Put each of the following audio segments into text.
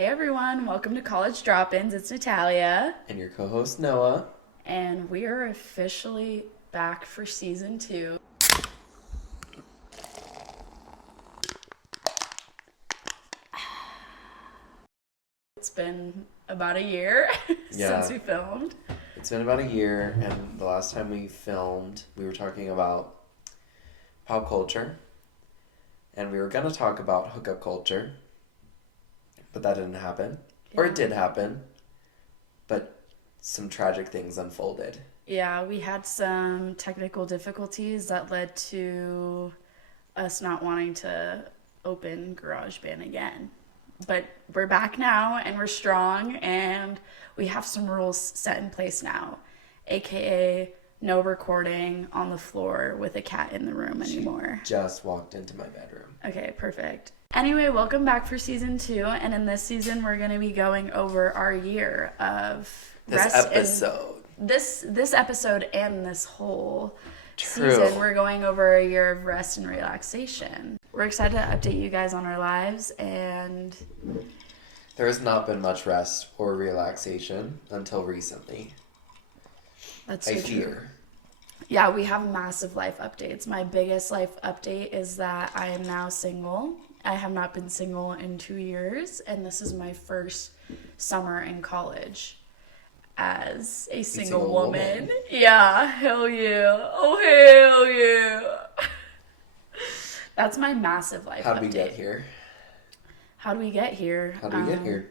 Hey everyone, welcome to College Drop-Ins. It's Natalia, And your co-host Noah. and we are officially back for season 2. It's been about a year since Yeah, we filmed. it's been about a year, and the last time we filmed, we were talking about pop culture, and we were gonna talk about hookup culture, but that didn't happen. Or Yeah. it did happen, but some tragic things unfolded. Yeah, we had some technical difficulties that led to us not wanting to open GarageBand again. But we're back now and we're strong and we have some rules set in place now, aka no recording on the floor with a cat in the room anymore. Just walked into my bedroom. Okay, perfect. Anyway, welcome back for season 2, and in this season we're going to be going over our year of This rest episode. and this episode and this whole True. season we're going over a year of rest and relaxation. We're excited to update you guys on our lives, and There has not been much rest or relaxation until recently. that's I so true. fear. Yeah, we have massive life updates. My biggest life update is that I am now single. I have not been single in 2 years, and this is my first summer in college as a single single woman. woman. Yeah, hell yeah. Oh, hell yeah. That's my massive life How update. did we get here? How do we get here? How did we get here?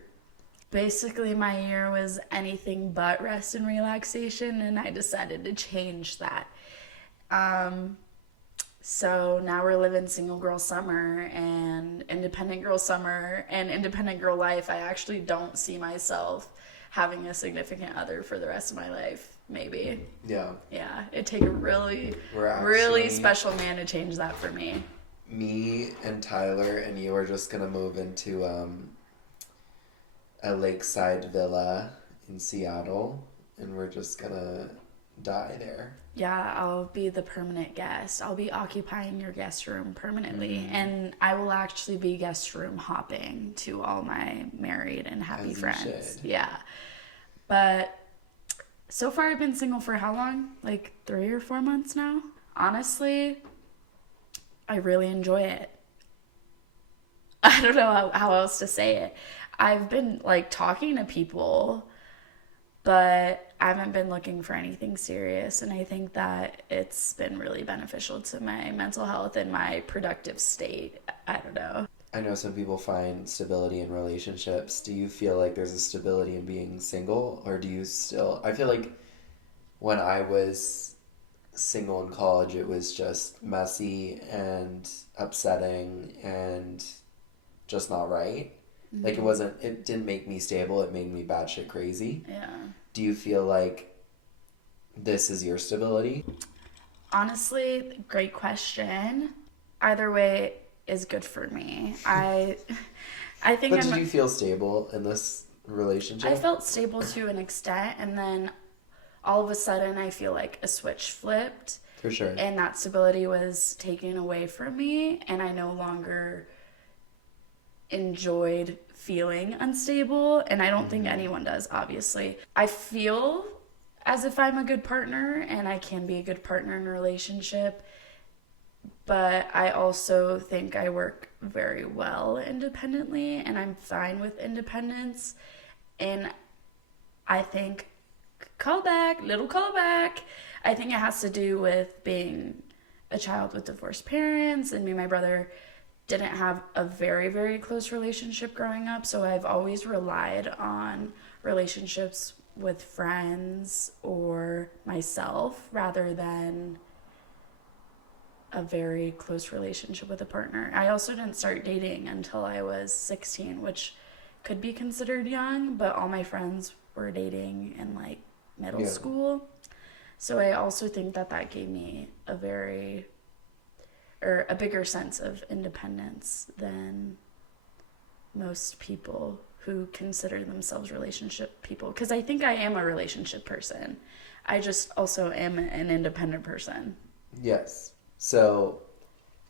Basically, my year was anything but rest and relaxation, and I decided to change that. So now we're living single girl summer and independent girl summer and independent girl life. I actually don't see myself having a significant other for the rest of my life. Maybe. Yeah. Yeah. It'd take a really, We're really actually- special man to change that for me. Me and Tyler and you are just gonna move into a lakeside villa in Seattle, and we're just gonna die there. Yeah, I'll be the permanent guest. I'll be occupying your guest room permanently, and I will actually be guest room hopping to all my married and happy As you friends. should. Yeah. But so far, I've been single for how long? Like 3 or 4 months now? Honestly, I really enjoy it. I don't know how else to say it. I've been like talking to people, but I haven't been looking for anything serious. And I think that it's been really beneficial to my mental health and my productive state. I don't know. I know some people find stability in relationships. Do you feel like there's a stability in being single, or do you still? I feel like when I was single in college, it was just messy and upsetting and just not right. Like it didn't make me stable, it made me batshit crazy. Yeah. Do you feel like this is your stability? Honestly, great question. Either way is good for me. I think But I'm did you feel stable in this relationship? I felt stable to an extent, and then all of a sudden I feel like a switch flipped For sure. and that stability was taken away from me, and I no longer enjoyed feeling unstable, and I don't think anyone does, obviously. I feel as if I'm a good partner and I can be a good partner in a relationship, but I also think I work very well independently and I'm fine with independence. And I think little callback. I think it has to do with being a child with divorced parents, and me and my brother didn't have a very, very close relationship growing up, so I've always relied on relationships with friends or myself rather than a very close relationship with a partner. I also didn't start dating until I was 16, which could be considered young, but all my friends were dating in like middle Yeah. school. So I also think that gave me a bigger sense of independence than most people who consider themselves relationship people. Because I think I am a relationship person. I just also am an independent person. Yes. So,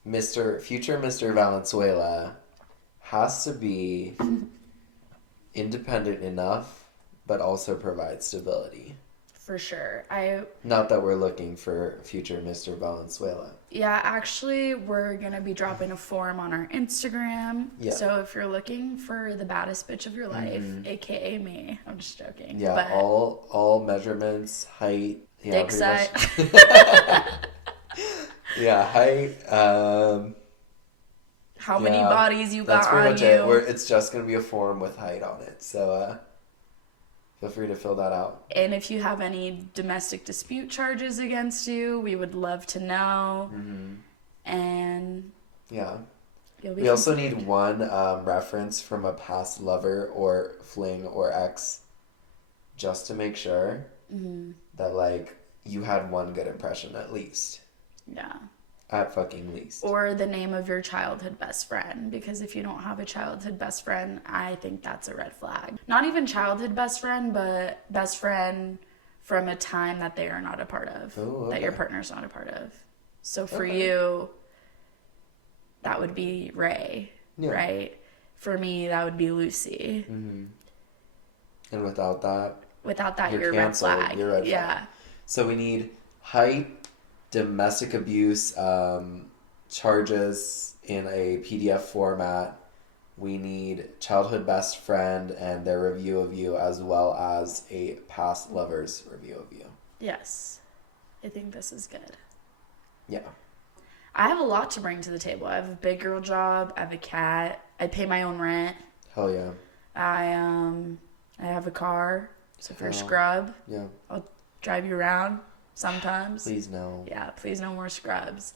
future Mr. Valenzuela has to be independent enough, but also provide stability. For sure. Not that we're looking for future Mr. Valenzuela. Yeah, actually, we're going to be dropping a form on our Instagram. Yeah. So if you're looking for the baddest bitch of your life, aka me, I'm just joking. Yeah, but all measurements, height. Yeah, dick size. Yeah, height. How many bodies you that's got pretty on much you. it. It's just going to be a form with height on it. So feel free to fill that out. And if you have any domestic dispute charges against you, we would love to know. Mm-hmm. And yeah. we also need one reference from a past lover or fling or ex, just to make sure that, like, you had one good impression at least. Yeah. At fucking least. Or the name of your childhood best friend, because if you don't have a childhood best friend, I think that's a red flag. Not even childhood best friend, but best friend from a time that they are not a part of, that your partner's not a part of. So for you, that would be Ray, right? For me, that would be Lucy. Mm-hmm. And without that, you're red flag. You're red flag. Yeah. So we need height, domestic abuse charges in a PDF format. We need childhood best friend and their review of you, as well as a past lover's review of you. Yes. I think this is good. Yeah. I have a lot to bring to the table. I have a big girl job. I have a cat. I pay my own rent. Hell yeah. I have a car. So for a scrub, I'll drive you around sometimes. Please no. Yeah, please no more scrubs.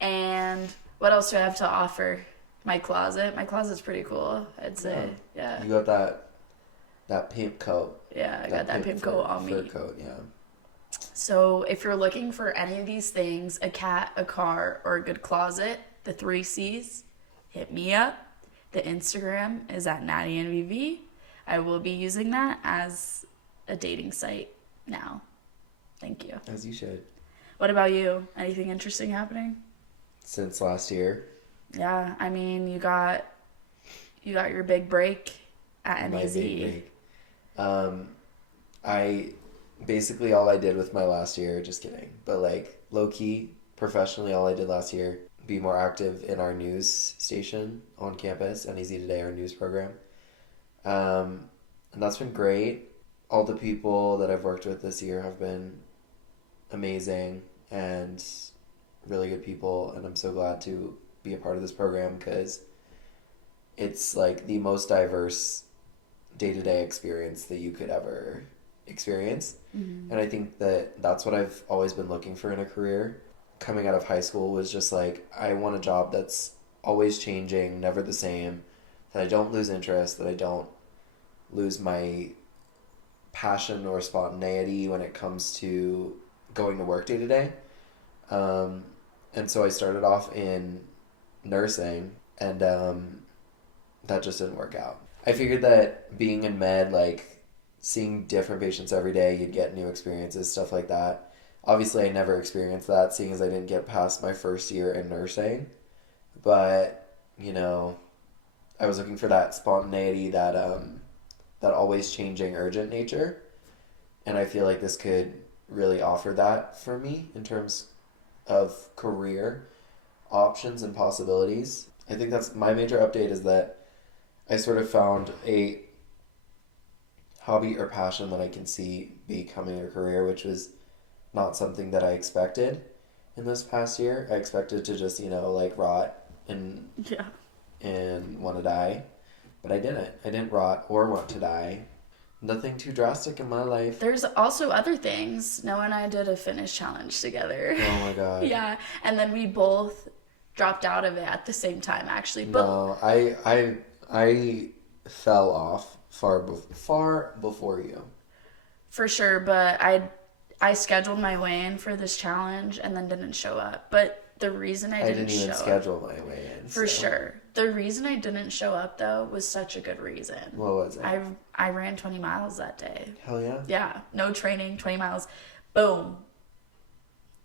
And what else do I have to offer? My closet. My closet's pretty cool, I'd say. Yeah. You got that pimp coat. Yeah, I got that pimp coat on me. Fur coat, yeah. So if you're looking for any of these things, a cat, a car, or a good closet, the 3 C's, hit me up. The Instagram is at NattyNVV. I will be using that as a dating site now. Thank you. As you should. What about you? Anything interesting happening? Since last year? Yeah, I mean, you got your big break at NAZ. My big break. Basically all I did with my last year, just kidding, but like low-key, professionally, all I did last year, be more active in our news station on campus, NAZ Today, our news program. And that's been great. All the people that I've worked with this year have been amazing and really good people, and I'm so glad to be a part of this program because it's like the most diverse day-to-day experience that you could ever experience. Mm-hmm. And I think that that's what I've always been looking for in a career. Coming out of high school was just like, I want a job that's always changing, never the same, that I don't lose interest, that I don't lose my passion or spontaneity when it comes to going to work day to day. And so I started off in nursing, and that just didn't work out. I figured that being in med, like seeing different patients every day, you'd get new experiences, stuff like that. Obviously, I never experienced that, seeing as I didn't get past my first year in nursing. But, you know, I was looking for that spontaneity, that always changing, urgent nature. And I feel like this could really offer that for me in terms of career options and possibilities. I think that's my major update, is that I sort of found a hobby or passion that I can see becoming a career, which was not something that I expected in this past year. I expected to just, like rot and want to die. But I didn't. I didn't rot or want to die. Nothing too drastic in my life. There's also other things. Noah and I did a fitness challenge together. Oh my god. Yeah, and then we both dropped out of it at the same time, actually. But no, I fell off far before you. For sure, but I scheduled my weigh-in for this challenge and then didn't show up. But the reason I didn't even show schedule my weigh-in. For sure. The reason I didn't show up, though, was such a good reason. What was it? I ran 20 miles that day. Hell yeah. Yeah. No training, 20 miles. Boom.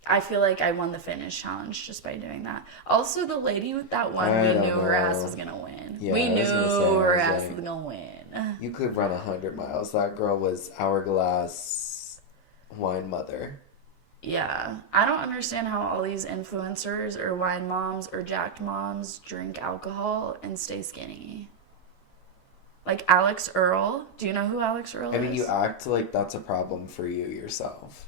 I feel like I won the fitness challenge just by doing that. Also, the lady with that one, we knew her ass was going to win. Yeah, we knew her ass was going to win. You could run 100 miles. That girl was hourglass wine mother. Yeah. I don't understand how all these influencers or wine moms or jacked moms drink alcohol and stay skinny. Like Alex Earl. Do you know who Alex Earl I mean, you is? act like that's a problem for you yourself.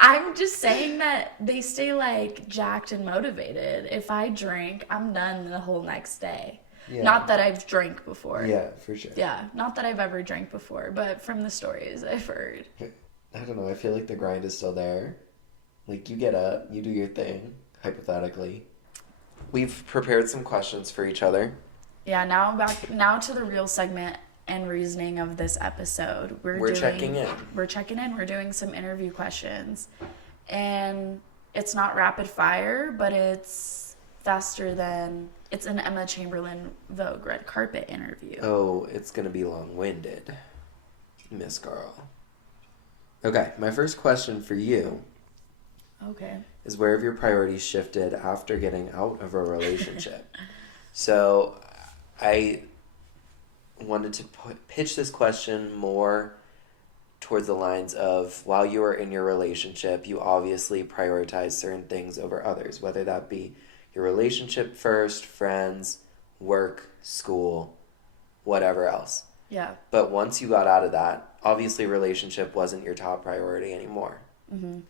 I'm just saying that they stay like jacked and motivated. If I drink, I'm done the whole next day. Yeah. Not that I've drank before. Yeah, for sure. Yeah, not that I've ever drank before, but from the stories I've heard. I don't know. I feel like the grind is still there. Like, you get up, you do your thing, hypothetically. We've prepared some questions for each other. Yeah, now to the real segment and reasoning of this episode. We're checking in. We're checking in. We're doing some interview questions. And it's not rapid fire, but it's faster than... It's an Emma Chamberlain Vogue red carpet interview. Oh, it's going to be long-winded, Miss Girl. Okay, my first question for you Okay. is, where have your priorities shifted after getting out of a relationship? So I wanted to pitch this question more towards the lines of, while you were in your relationship, you obviously prioritize certain things over others, whether that be your relationship first, friends, work, school, whatever else. Yeah. But once you got out of that, obviously relationship wasn't your top priority anymore. Mm-hmm.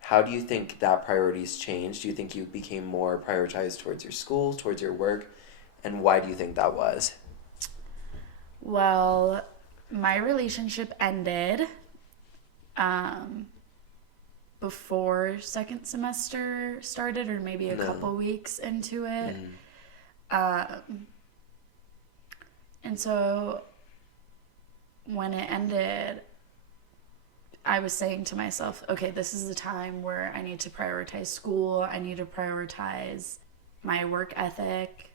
How do you think that priorities changed? Do you think you became more prioritized towards your school, towards your work? And why do you think that was? Well, my relationship ended before second semester started, or maybe a couple weeks into it. And so when it ended, I was saying to myself, okay, this is the time where I need to prioritize school. I need to prioritize my work ethic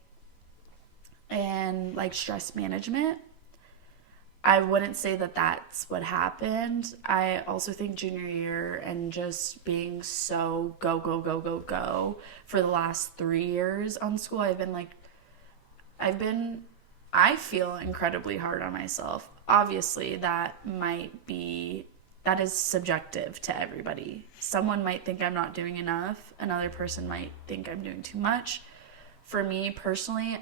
and like stress management. I wouldn't say that that's what happened. I also think junior year and just being so go for the last 3 years on school, I feel incredibly hard on myself. Obviously, that is subjective to everybody. Someone might think I'm not doing enough. Another person might think I'm doing too much. For me personally,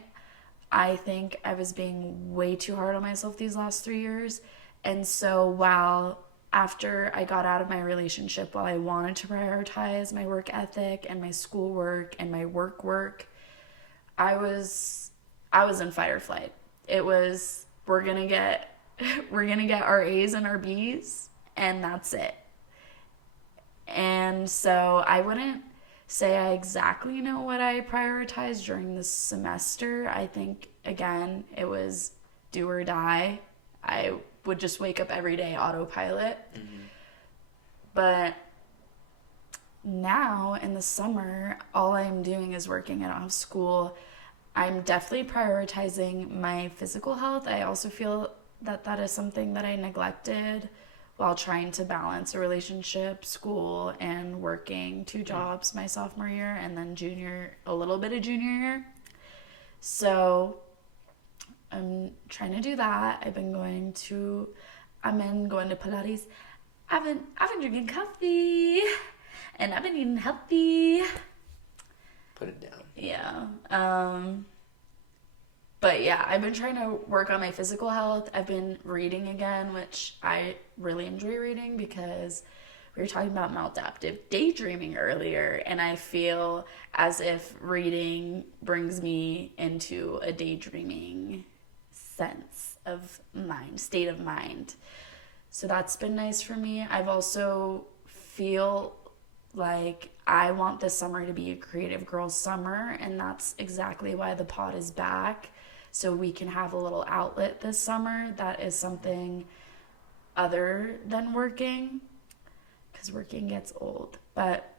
I think I was being way too hard on myself these last 3 years. And so after I got out of my relationship, while I wanted to prioritize my work ethic and my schoolwork and my work, I was in fight or flight. It was, we're gonna get our A's and our B's, and that's it. And so I wouldn't say I exactly know what I prioritized during this semester. I think, again, it was do or die. I would just wake up every day autopilot. Mm-hmm. But now in the summer, all I'm doing is working. I don't have school. I'm definitely prioritizing my physical health. I also feel that is something that I neglected while trying to balance a relationship, school, and working 2 jobs my sophomore year, and then a little bit of junior year. So I'm trying to do that. I've been going to Pilates. I've been drinking coffee, and I've been eating healthy. Put it down. Yeah. But yeah, I've been trying to work on my physical health. I've been reading again, which I really enjoy reading because we were talking about maladaptive daydreaming earlier, and I feel as if reading brings me into a daydreaming state of mind. So that's been nice for me. I've also feel like I want this summer to be a creative girls summer, and that's exactly why the pod is back. So we can have a little outlet this summer that is something other than working, because working gets old. But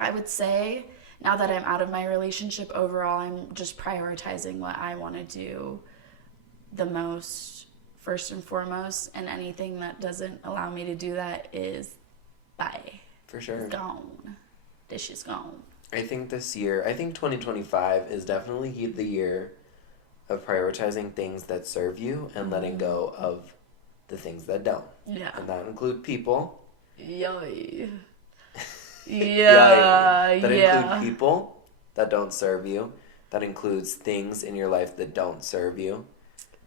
I would say now that I'm out of my relationship, overall, I'm just prioritizing what I want to do the most, first and foremost, and anything that doesn't allow me to do that is bye. For sure. It's gone. This is gone. I think 2025 is definitely the year of prioritizing things that serve you and letting go of the things that don't. Yeah. And that include people. Yay. That Yeah. include people that don't serve you. That includes things in your life that don't serve you.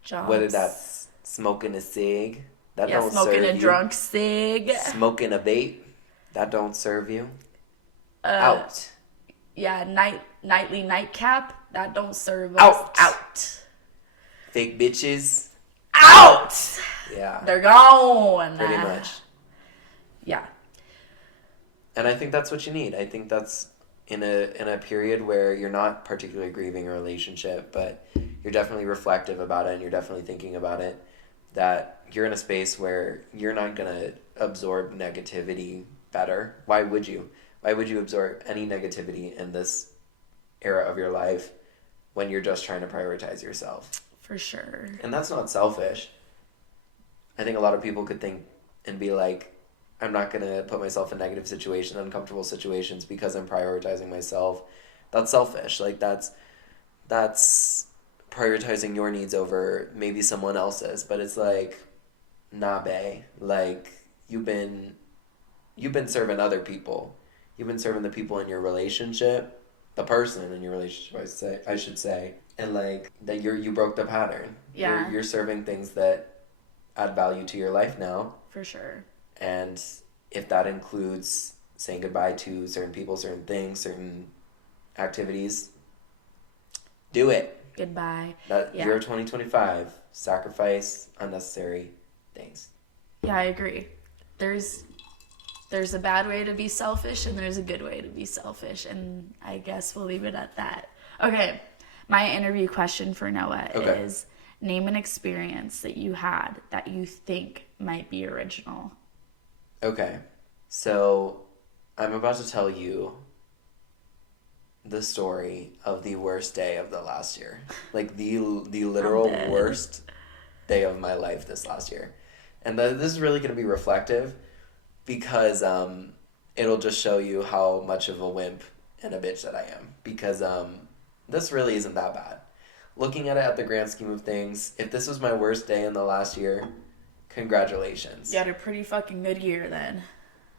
Jobs. Whether that's smoking a cig that don't smoking serve a you. drunk cig. Smoking a vape that don't serve you. Out. Yeah, nightly nightcap that don't serve Out. us. Out. Fake bitches. Out. Yeah. They're gone. Pretty much. Yeah. And I think that's what you need. I think that's in a period where you're not particularly grieving a relationship, but you're definitely reflective about it and you're definitely thinking about it, that you're in a space where you're not going to absorb negativity better. Why would you? Why would you absorb any negativity in this era of your life when you're just trying to prioritize yourself? For sure. And that's not selfish. I think a lot of people could think and be like, I'm not going to put myself in negative situations, uncomfortable situations because I'm prioritizing myself. That's selfish. Like that's prioritizing your needs over maybe someone else's. But it's like, nah, bae. Like you've been serving other people. You've been serving the people in your relationship, the person in your relationship, I should say. And like that you broke the pattern. Yeah. You're serving things that add value to your life now. For sure. And if that includes saying goodbye to certain people, certain things, certain activities, do it. Goodbye. Year 2025, sacrifice unnecessary things. Yeah, I agree. There's a bad way to be selfish and there's a good way to be selfish, and I guess we'll leave it at that. Okay, my interview question for Noah is, name an experience that you had that you think might be original. Okay, so I'm about to tell you the story of the worst day of the last year. Like the literal worst day of my life this last year. And this is really going to be reflective because it'll just show you how much of a wimp and a bitch that I am. Because this really isn't that bad. Looking at it at the grand scheme of things, if this was my worst day in the last year, congratulations. You had a pretty fucking good year then.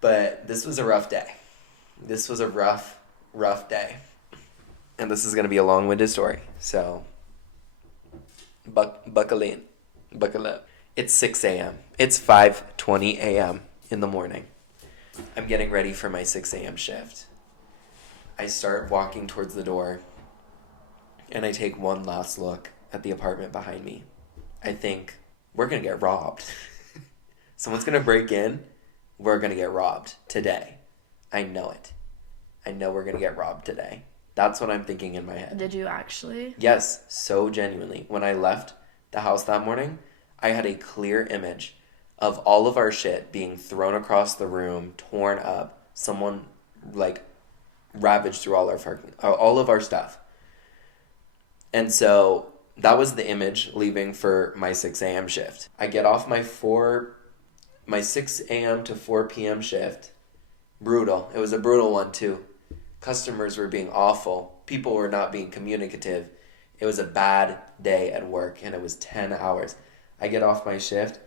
But this was a rough day. This was a rough day. And this is going to be a long-winded story. So, buckle in. Buckle up. It's 6 a.m. It's 5:20 a.m. in the morning. I'm getting ready for my 6 a.m. shift. I start walking towards the door, and I take one last look at the apartment behind me. I think, we're going to get robbed. Someone's going to break in. We're going to get robbed today. I know it. I know we're going to get robbed today. That's what I'm thinking in my head. Did you actually? Yes, so genuinely. When I left the house that morning, I had a clear image of all of our shit being thrown across the room, torn up. Someone, like, ravaged through all of our stuff. And so that was the image leaving for my 6 a.m. shift. I get off my 6 a.m. to 4 p.m. shift. Brutal. It was a brutal one, too. Customers were being awful. People were not being communicative. It was a bad day at work, and it was 10 hours. I get off my shift.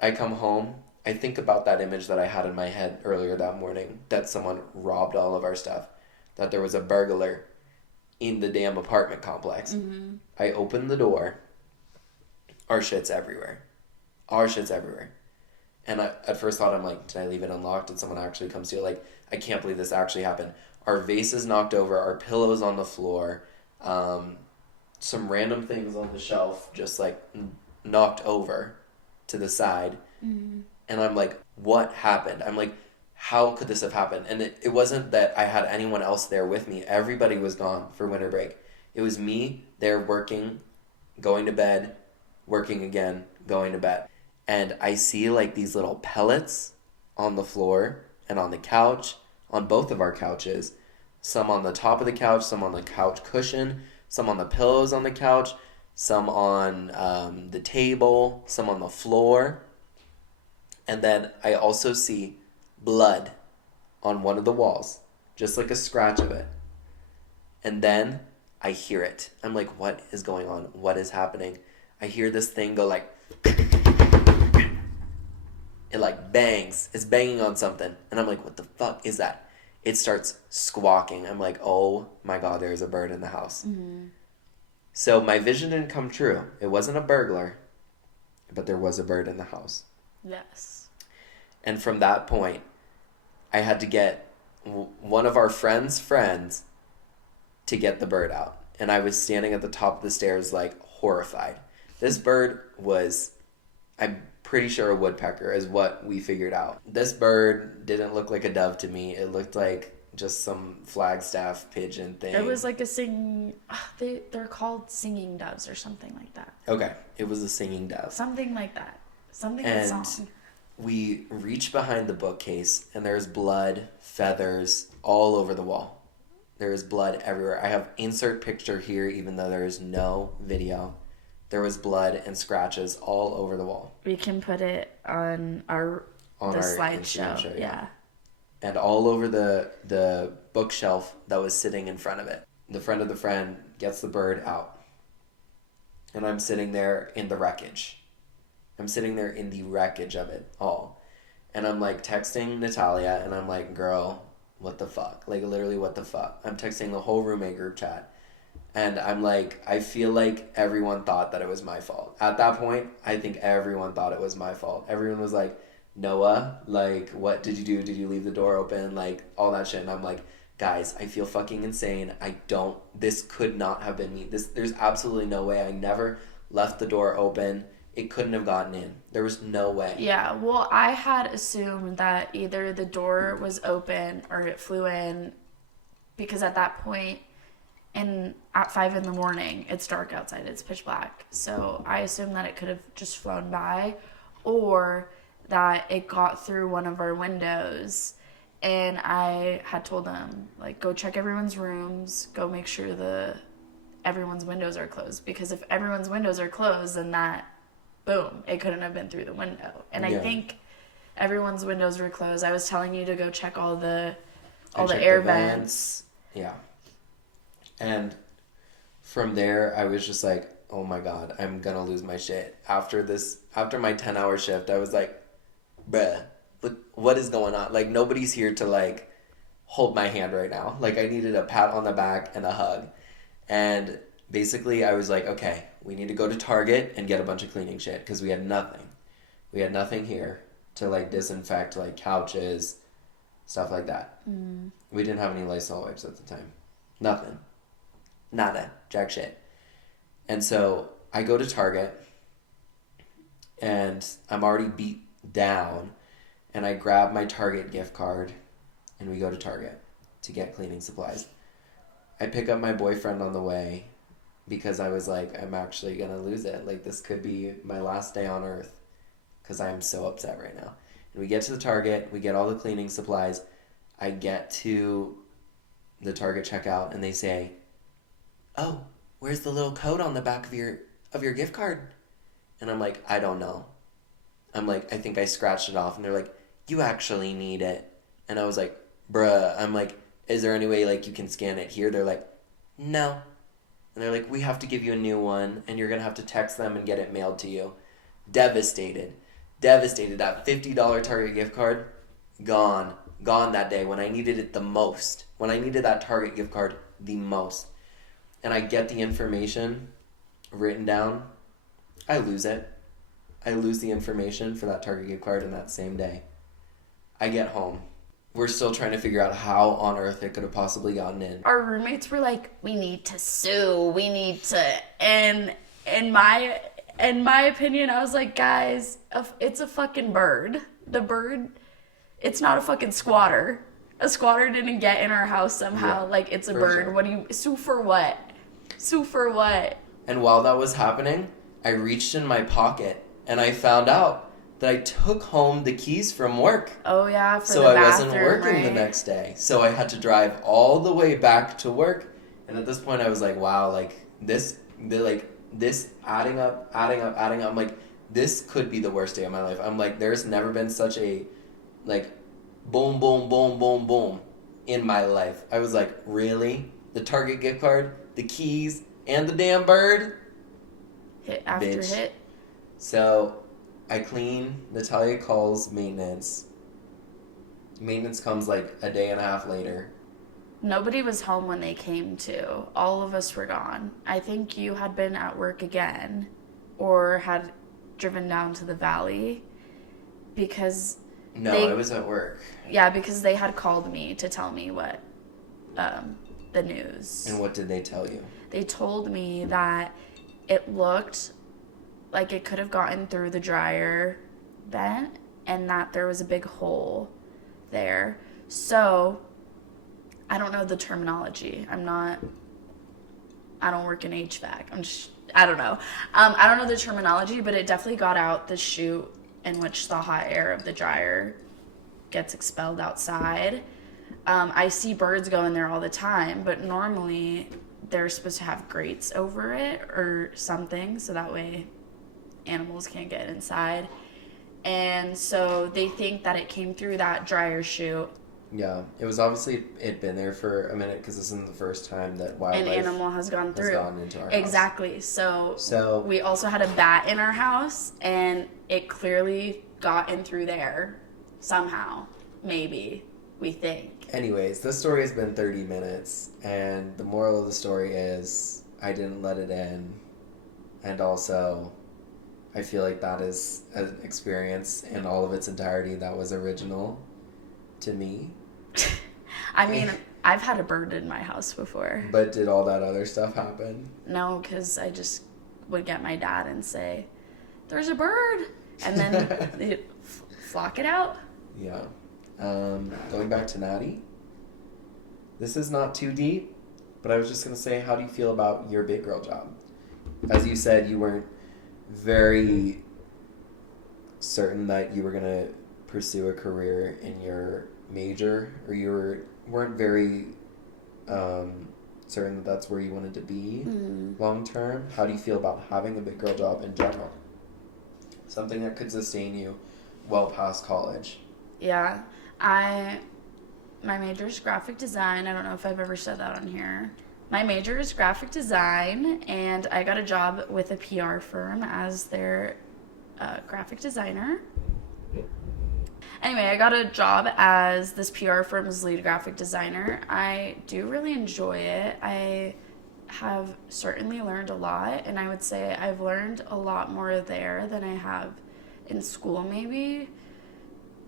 I come home. I think about that image that I had in my head earlier that morning, that someone robbed all of our stuff, that there was a burglar in the damn apartment complex. Mm-hmm. I open the door. Our shit's everywhere. And I, at first thought, I'm like, did I leave it unlocked? Did someone actually come steal? Like, I can't believe this actually happened. Our vases knocked over, our pillows on the floor, some random things on the shelf just like knocked over to the side. Mm-hmm. And I'm like, what happened? I'm like, how could this have happened? And it wasn't that I had anyone else there with me. Everybody was gone for winter break. It was me there working, going to bed, working again, going to bed. And I see like these little pellets on the floor and on the couch, on both of our couches. Some on the top of the couch, some on the couch cushion, some on the pillows on the couch, some on the table, some on the floor. And then I also see blood on one of the walls, just like a scratch of it. And then I hear it. I'm like, what is going on? What is happening? I hear this thing go like, it like bangs. It's banging on something. And I'm like, what the fuck is that? It starts squawking. I'm like, oh my God, there's a bird in the house. Mm-hmm. So my vision didn't come true. It wasn't a burglar, but there was a bird in the house. Yes. And from that point, I had to get one of our friends' friends to get the bird out. And I was standing at the top of the stairs, like, horrified. This bird was, I'm pretty sure, a woodpecker is what we figured out. This bird didn't look like a dove to me. It looked like just some Flagstaff pigeon thing. It was like a they're called singing doves or something like that. Okay, it was a singing dove. Something like that. Something with song. We reach behind the bookcase, and there's blood, feathers all over the wall. There is blood everywhere. I have insert picture here, even though there is no video. There was blood and scratches all over the wall. We can put it on our slideshow. Yeah. And all over the bookshelf that was sitting in front of it. The friend of the friend gets the bird out. And I'm sitting there in the wreckage. I'm sitting there in the wreckage of it all. And I'm like texting Natalia, and I'm like, girl, what the fuck? Like, literally, what the fuck? I'm texting the whole roommate group chat. And I'm like, I feel like everyone thought that it was my fault. At that point, I think everyone thought it was my fault. Everyone was like, Noah, like, what did you do? Did you leave the door open? Like, all that shit. And I'm like, guys, I feel fucking insane. This could not have been me. There's absolutely no way. I never left the door open. It couldn't have gotten in. There was no way. Yeah, well, I had assumed that either the door was open or it flew in, because at that point, at 5 a.m, it's dark outside. It's pitch black. So I assumed that it could have just flown by, or that it got through one of our windows. And I had told them, like, go check everyone's rooms, go make sure everyone's windows are closed. Because if everyone's windows are closed, then boom, it couldn't have been through the window. And I think everyone's windows were closed. I was telling you to go check all the air vents. Yeah. And from there, I was just like, oh my God, I'm gonna lose my shit. After my 10-hour shift, I was like, bruh, what is going on? Like, nobody's here to, like, hold my hand right now. Like, I needed a pat on the back and a hug. And basically, I was like, okay, we need to go to Target and get a bunch of cleaning shit, because we had nothing. We had nothing here to, like, disinfect, like, couches, stuff like that. Mm. We didn't have any Lysol wipes at the time. Nothing. Nada. Jack shit. And so I go to Target, and I'm already beat down, and I grab my Target gift card, and we go to Target to get cleaning supplies. I pick up my boyfriend on the way, because I was like, I'm actually going to lose it. Like, this could be my last day on earth, because I am so upset right now. And we get to the Target, we get all the cleaning supplies. I get to the Target checkout, and they say, oh, where's the little code on the back of your gift card? And I'm like, I don't know. I'm like, I think I scratched it off. And they're like, you actually need it. And I was like, bruh. I'm like, is there any way, like, you can scan it here? They're like, no. And they're like, we have to give you a new one, and you're going to have to text them and get it mailed to you. Devastated. That $50 Target gift card, gone that day when I needed it the most. When I needed that Target gift card the most. And I get the information written down. I lose it. I lose the information for that Target gift card in that same day. I get home. We're still trying to figure out how on earth it could have possibly gotten in. Our roommates were like, we need to sue. And in my opinion, I was like, guys, it's a fucking bird. The bird, it's not a fucking squatter. A squatter didn't get in our house somehow. Yeah, like, it's a bird. Sure. What do you sue for? What? Sue for what? And while that was happening, I reached in my pocket and I found out that I took home the keys from work. Oh yeah, for so the bathroom, I wasn't working the next day. So I had to drive all the way back to work. And at this point I was like, wow, like this adding up. I'm like, this could be the worst day of my life. I'm like, there's never been such a, like, boom, boom, boom, boom, boom in my life. I was like, really? The Target gift card? the keys, and the damn bird. Hit after Bitch. hit. So I clean. Natalia calls maintenance. Maintenance comes like a day and a half later. Nobody was home when they came to. All of us were gone. I think you had been at work again or had driven down to the valley because No, they, I was at work. yeah, because they had called me to tell me what the news. And what did they tell you? They told me that it looked like it could have gotten through the dryer vent and that there was a big hole there. So I don't know the terminology. I don't work in HVAC. I don't know. I don't know the terminology, but it definitely got out the chute in which the hot air of the dryer gets expelled outside. I see birds go in there all the time, but normally they're supposed to have grates over it or something, so that way animals can't get inside. And so they think that it came through that dryer chute. Yeah, it was obviously it'd been there for a minute because this isn't the first time that wildlife An animal has gone through. has gone into our house. Exactly. So we also had a bat in our house, and it clearly got in through there somehow. Maybe, we think. Anyways, this story has been 30 minutes, and the moral of the story is I didn't let it in, and also I feel like that is an experience in all of its entirety that was original to me. I mean, I've had a bird in my house before. But did all that other stuff happen? No, because I just would get my dad and say, "There's a bird," and then they'd flock it out. Yeah. Going back to Natty, this is not too deep, but I was just going to say, how do you feel about your big girl job? As you said, you weren't very certain that you were going to pursue a career in your major, or you weren't very certain that that's where you wanted to be long term. How do you feel about having a big girl job in general? Something that could sustain you well past college. Yeah. My major is graphic design. I don't know if I've ever said that on here. My major is graphic design, and I got a job with a PR firm as their graphic designer. Anyway, I got a job as this PR firm's lead graphic designer. I do really enjoy it. I have certainly learned a lot, and I would say I've learned a lot more there than I have in school, maybe,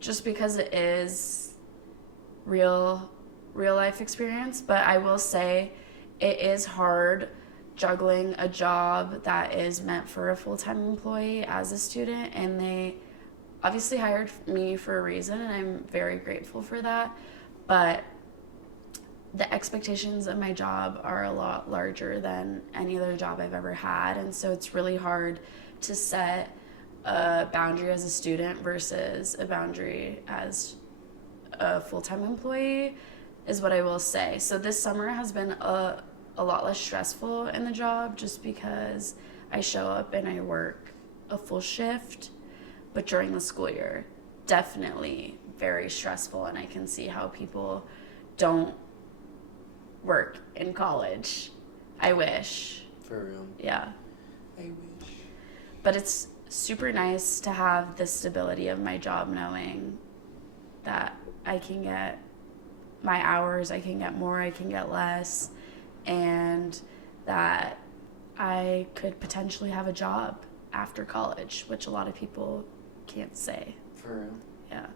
just because it is real life experience. But I will say it is hard juggling a job that is meant for a full-time employee as a student, and they obviously hired me for a reason, and I'm very grateful for that. But the expectations of my job are a lot larger than any other job I've ever had, and so it's really hard to set a boundary as a student versus a boundary as a full-time employee, is what I will say. So this summer has been a lot less stressful in the job, just because I show up and I work a full shift. But during the school year, definitely very stressful, and I can see how people don't work in college. I wish. For real. Yeah. I wish. But it's super nice to have the stability of my job, knowing that I can get my hours, I can get more, I can get less, and that I could potentially have a job after college, which a lot of people can't say. For real. Yeah.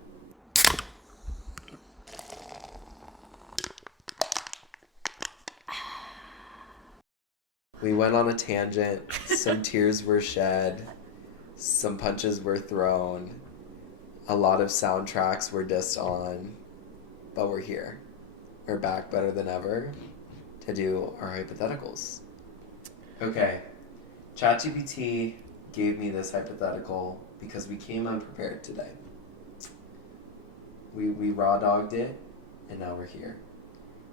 We went on a tangent. Some tears were shed. Some punches were thrown. A lot of soundtracks were dissed on. But we're here. We're back better than ever to do our hypotheticals. Okay. ChatGPT gave me this hypothetical because we came unprepared today. We raw dogged it, and now we're here.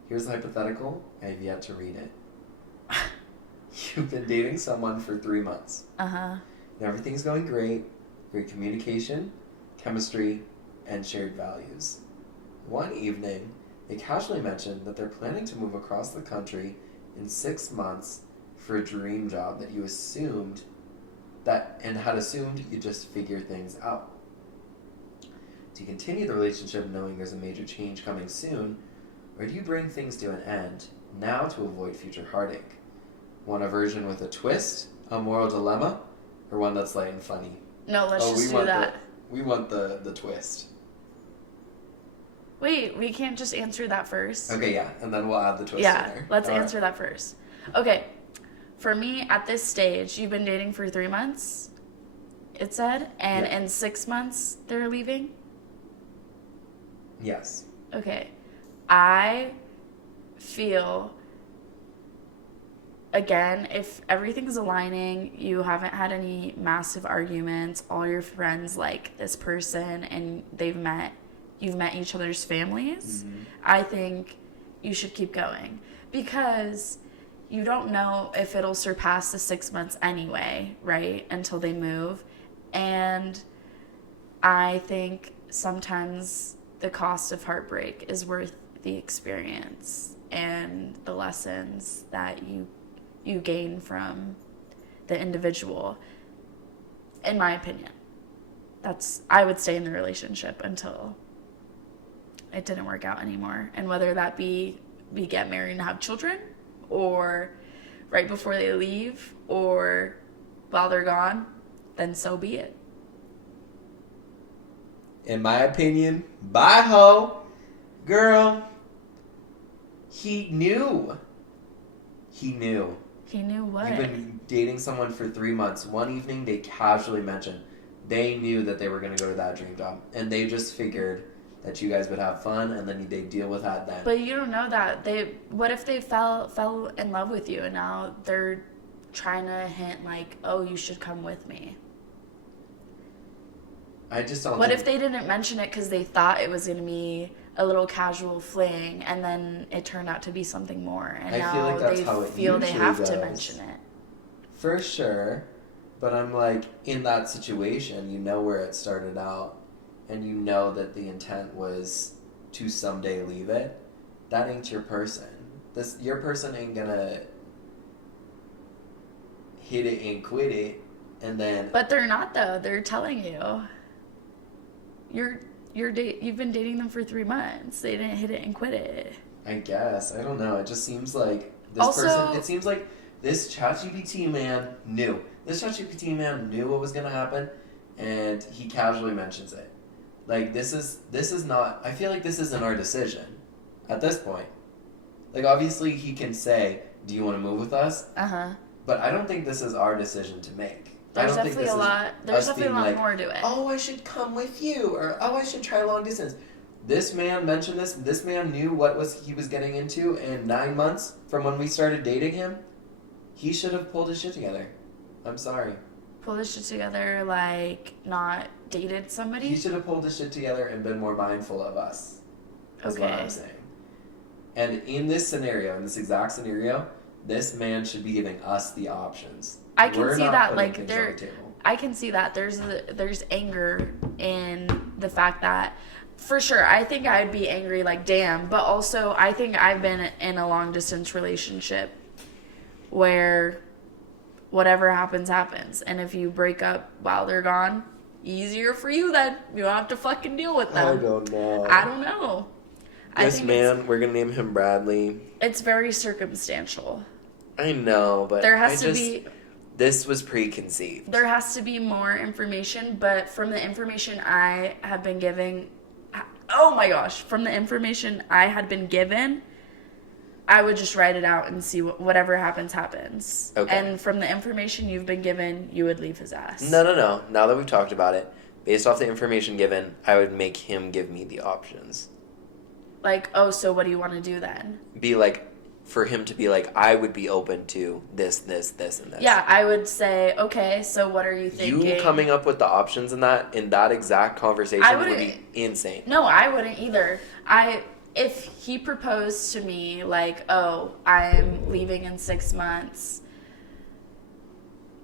Here's the hypothetical. I have yet to read it. You've been dating someone for 3 months. Uh-huh. And everything's going great. Great communication, chemistry, and shared values. One evening, they casually mentioned that they're planning to move across the country in 6 months for a dream job that you assumed that and had assumed you just figure things out? Do you continue the relationship knowing there's a major change coming soon, or do you bring things to an end now to avoid future heartache? Want a version with a twist, a moral dilemma, or one that's light and funny? No, let's just do that. We want the twist. Wait, we can't just answer that first? Okay, yeah, and then we'll add the twist in Yeah, there. let's answer that first. Okay, for me, at this stage, you've been dating for 3 months, it said, and in 6 months, they're leaving? Yes. Okay, I feel, again, if everything's aligning, you haven't had any massive arguments, all your friends like this person, and you've met each other's families, I think you should keep going. Because you don't know if it'll surpass the 6 months anyway, right? Until they move. And I think sometimes the cost of heartbreak is worth the experience and the lessons that you gain from the individual, in my opinion. I would stay in the relationship until it didn't work out anymore. And whether that be we get married and have children, or right before they leave, or while they're gone, then so be it. In my opinion, bye ho. Girl, he knew. He knew. He knew what? You've been dating someone for 3 months. One evening, they casually mentioned they knew that they were going to go to that dream job. And they just figured that you guys would have fun, and then they'd deal with that then. But you don't know that. What if they fell in love with you, and now they're trying to hint like, oh, you should come with me? I just don't What if they didn't mention it because they thought it was going to be a little casual fling, and then it turned out to be something more, and I feel like that's how it feel they have usually to goes. mention it? For sure. But I'm like, in that situation, you know where it started out, and you know that the intent was to someday leave it. That ain't your person. Your person ain't gonna hit it and quit it, and then... But they're not, though. They're telling you. You've been dating them for 3 months. They didn't hit it and quit it. I guess. I don't know. It just seems like it seems like this ChatGPT man knew. This ChatGPT man knew what was going to happen, and he casually mentions it. Like, this is not... I feel like this isn't our decision at this point. Like, obviously, he can say, do you want to move with us? Uh-huh. But I don't think this is our decision to make. There's definitely a lot more to it. Oh, I should come with you, or oh, I should try long distance. This man mentioned this. This man knew what he was getting into in 9 months from when we started dating him. He should have pulled his shit together. I'm sorry. Pull this shit together, like, not dated somebody? He should have pulled his shit together and been more mindful of us. That's what I'm saying. And in this exact scenario, this man should be giving us the options. I can see that, like, I can see that there's anger in the fact that, for sure, I think I'd be angry, like, damn, but also I think I've been in a long distance relationship where whatever happens, happens, and if you break up while they're gone, easier for you then. You don't have to fucking deal with them. I don't know. This man, we're gonna name him Bradley. It's very circumstantial. I know, but this was preconceived. There has to be more information, but from the information I have been given, from the information I had been given, I would just write it out and see whatever happens, happens. Okay. And from the information you've been given, you would leave his ass. No. Now that we've talked about it, based off the information given, I would make him give me the options. Like, so what do you want to do then? For him to be like, I would be open to this, and this. Yeah, I would say, okay, so what are you thinking? You coming up with the options in that exact conversation would be insane. No, I wouldn't either. If he proposed to me, like, oh, I'm leaving in 6 months,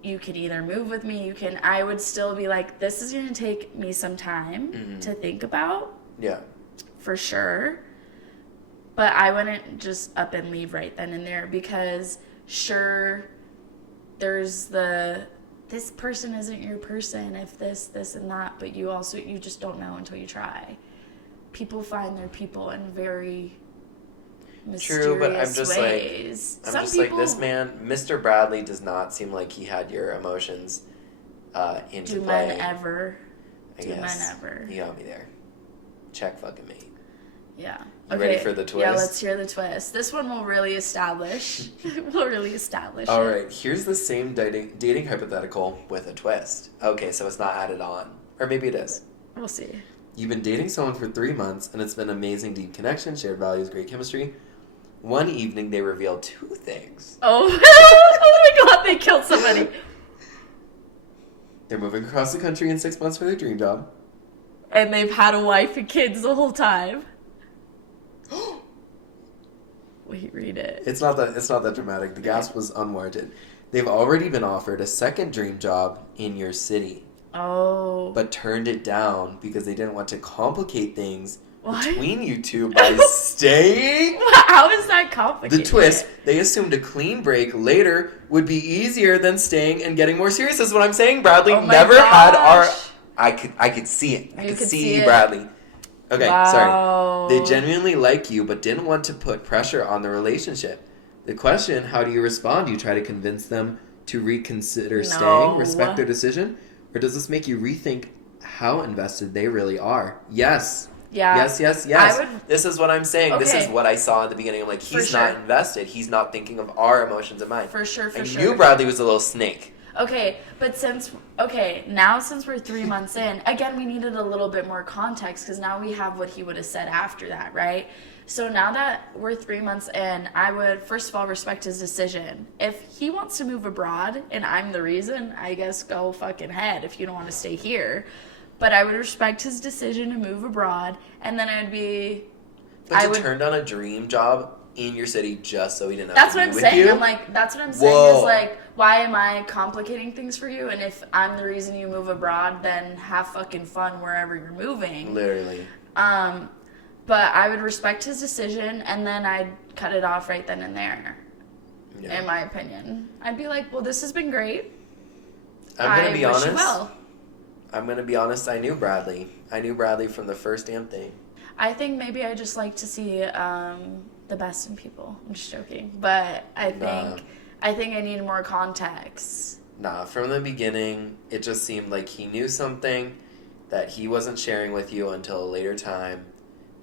you could either move with me, I would still be like, this is going to take me some time to think about. Yeah. For sure. But I wouldn't just up and leave right then and there because sure, there's this person isn't your person if this, and that, but you just don't know until you try. People find their people in very mysterious True, but I'm just ways. like this man, Mr. Bradley, does not seem like he had your emotions into Do play. men ever? I Do guess. men ever? You got me there. Check fucking me. Yeah. You ready for the twist? Yeah, let's hear the twist. This one will really establish. All right, here's the same dating hypothetical with a twist. Okay, so it's not added on. Or maybe it is. We'll see. You've been dating someone for 3 months, and it's been amazing, deep connection, shared values, great chemistry. One evening, they reveal 2 things. Oh, oh my god, they killed somebody. They're moving across the country in 6 months for their dream job. And they've had a wife and kids the whole time. Wait, read it. It's not that dramatic. The gasp was unwarranted. They've already been offered a second dream job in your city. Oh. But turned it down because they didn't want to complicate things between you two by staying. How is that complicated? The twist, they assumed a clean break later would be easier than staying and getting more serious. Is what I'm saying. Bradley never had our... I could see it. I could see Bradley. Okay, sorry. They genuinely like you, but didn't want to put pressure on the relationship. The question, how do you respond? Do you try to convince them to reconsider staying, respect their decision? Or does this make you rethink how invested they really are? Yes. Yeah. Yes. This is what I'm saying. Okay. This is what I saw in the beginning. I'm like, he's not invested. He's not thinking of our emotions and mine. For sure. And you, Bradley, was a little snake. Okay, but since we're 3 months in, again, we needed a little bit more context because now we have what he would have said after that, right? So now that we're 3 months in, I would, first of all, respect his decision. If he wants to move abroad and I'm the reason, I guess go fucking head if you don't want to stay here. But I would respect his decision to move abroad, and then I'd be... But to turn down a dream job in your city just so he didn't have that's to what be I'm with saying. you? I'm like, that's what I'm saying is like, why am I complicating things for you? And if I'm the reason you move abroad, then have fucking fun wherever you're moving. Literally. But I would respect his decision, and then I'd cut it off right then and there. Yeah. In my opinion, I'd be like, well, this has been great. I'm gonna be honest. You well. I'm gonna be honest. I knew Bradley. I knew Bradley from the first damn thing. I think maybe I just like to see the best in people. I'm just joking, but I think I need more context. Nah, from the beginning, it just seemed like he knew something that he wasn't sharing with you until a later time,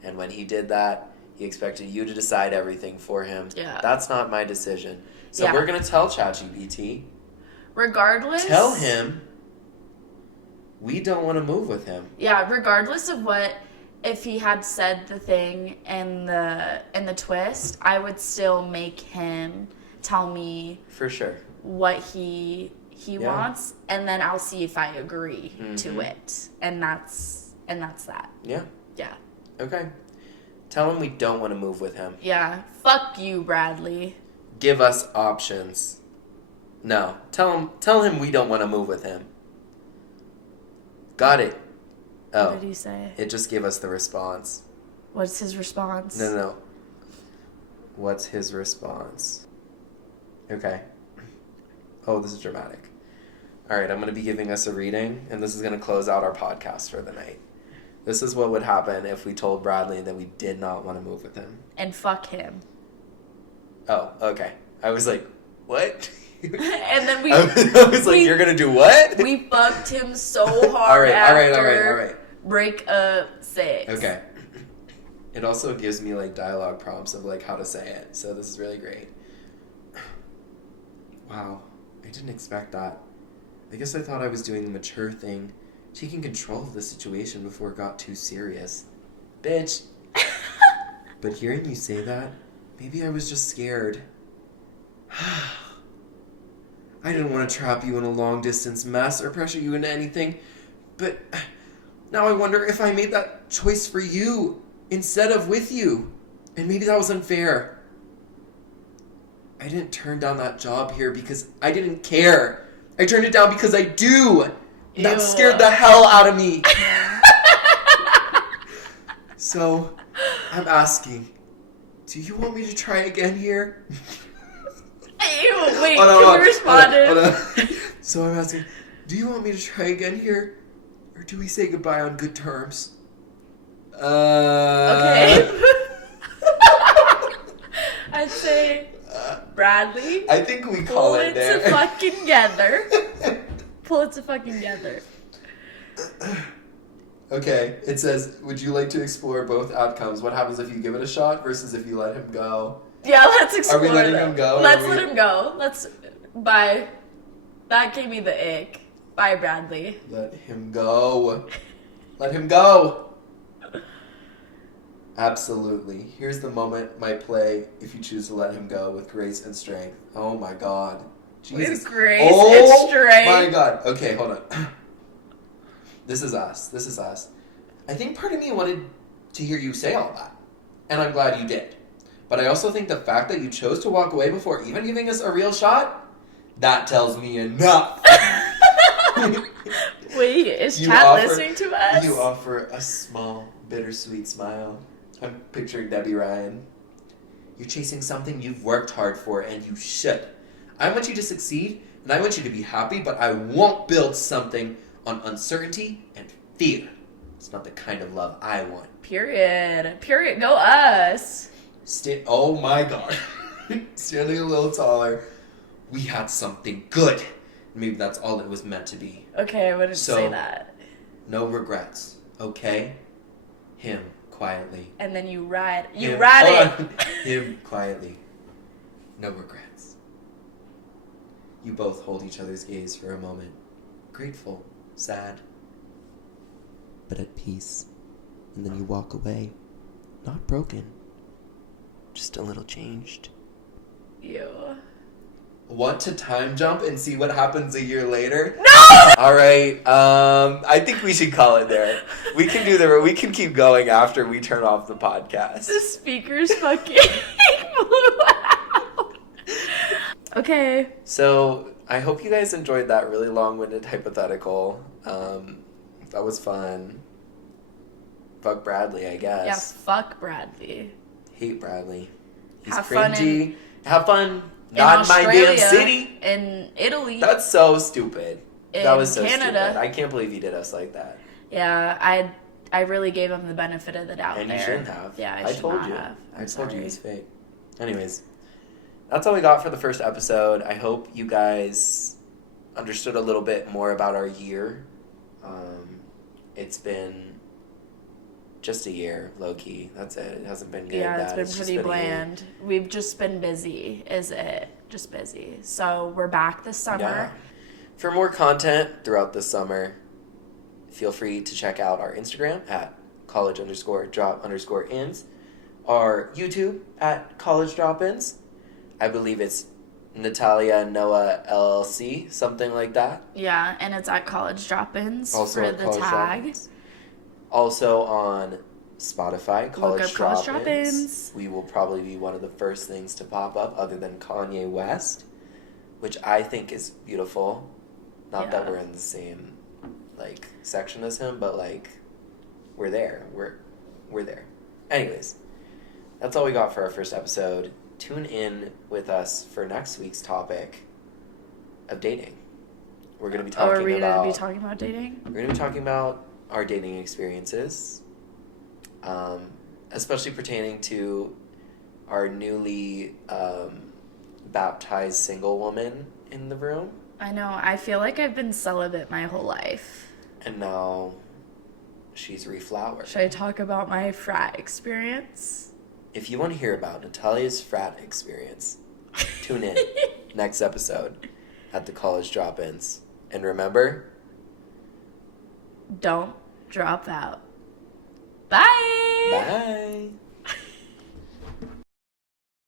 and when he did that, he expected you to decide everything for him. Yeah. That's not my decision. So we're gonna tell ChatGPT. Regardless. Tell him we don't want to move with him. Yeah, regardless of what, if he had said the thing in the twist, I would still make him tell me for sure what he wants, and then I'll see if I agree to it, and that's that. Yeah. Okay. Tell him we don't want to move with him. Yeah. Fuck you, Bradley. Give us options. No. Tell him we don't want to move with him. Got it. Oh. What did he say? It just gave us the response. What's his response? No. What's his response? Okay. Oh, this is dramatic. All right, I'm going to be giving us a reading, and this is going to close out our podcast for the night. This is what would happen if we told Bradley that we did not want to move with him. And fuck him. Oh, okay. I was like, what? And then I was like, you're going to do what? We fucked him so hard all right. breakup 6. Okay. It also gives me like dialogue prompts of like how to say it. So this is really great. Wow. I didn't expect that. I guess I thought I was doing the mature thing, taking control of the situation before it got too serious. Bitch. But hearing you say that, maybe I was just scared. I didn't want to trap you in a long-distance mess or pressure you into anything, but now I wonder if I made that choice for you instead of with you, and maybe that was unfair. I didn't turn down that job here because I didn't care. I turned it down because I do. And that scared the hell out of me. So, I'm asking, Do you want me to try again here? Wait, Hold on, can you respond? hold on. So I'm asking, do you want me to try again here? Or do we say goodbye on good terms? Okay. I'd say, Bradley, I think we call pull it it there. to fucking together. Pull it to fucking together. Okay, it says, would you like to explore both outcomes? What happens if you give it a shot versus if you let him go? Yeah, let's explore. Are we letting that. him go? Let's let him go. Bye. That gave me the ick. Bye, Bradley. Let him go. Let him go. Absolutely. Here's the moment might play if you choose to let him go with grace and strength. Oh my God. Jesus. With grace and strength. Oh my God. Okay, hold on. This is us. This is us. I think part of me wanted to hear you say all that. And I'm glad you did. But I also think the fact that you chose to walk away before even giving us a real shot, that tells me enough. Wait, is Chad listening to us? You offer a small, bittersweet smile. I'm picturing Debbie Ryan. You're chasing something you've worked hard for, and you should. I want you to succeed, and I want you to be happy, but I won't build something on uncertainty and fear. It's not the kind of love I want. Period. Period. Go us. Oh my God. Standing a little taller. We had something good. Maybe that's all it was meant to be. Okay, I wouldn't say that. No regrets, okay? Him, quietly. And then you ride it. Him, quietly. No regrets. You both hold each other's gaze for a moment. Grateful, sad, but at peace. And then you walk away. Not broken. Just a little changed. Ew. Want to time jump and see what happens a year later? No! Alright, I think we should call it there. We can keep going after we turn off the podcast. The speakers fucking blew out. Okay. So, I hope you guys enjoyed that really long-winded hypothetical. That was fun. Fuck Bradley, I guess. Yeah, fuck Bradley. Hate Bradley. He's Have cringy. Have fun. In Not in my Australia, damn city. In Italy. That's so stupid. That was so Canada. stupid. I can't believe he did us like that. Yeah, I really gave him the benefit of the doubt And there. you shouldn't have. Yeah, I should told not you. have. I told sorry. you he's fake. Anyways, that's all we got for the first episode. I hope you guys understood a little bit more about our year. It's been just a year, low-key. That's it. It hasn't been good. Yeah, bad. it's been pretty bland. We've just been busy, is it? Just busy. So we're back this summer. Yeah. For more content throughout the summer, feel free to check out our Instagram at college_drop_ins, our YouTube at college drop-ins. I believe it's Natalia and Noah LLC, something like that. Yeah, and it's at College Drop-ins Also for at the College tag. Drop-ins. Also on Spotify, College College Drop-ins. Drop-ins. We will probably be one of the first things to pop up other than Kanye West, which I think is beautiful. Not that we're in the same section as him, but we're there. We're there. Anyways, that's all we got for our first episode. Tune in with us for next week's topic of dating. We're going to be talking are we about... going to be talking about dating? We're going to be talking about our dating experiences, especially pertaining to our newly baptized single woman in the room. I know. I feel like I've been celibate my whole life. And now she's reflowered. Should I talk about my frat experience? If you want to hear about Natalia's frat experience, tune in next episode at the College Drop-ins. And remember... Don't drop out. Bye! Bye!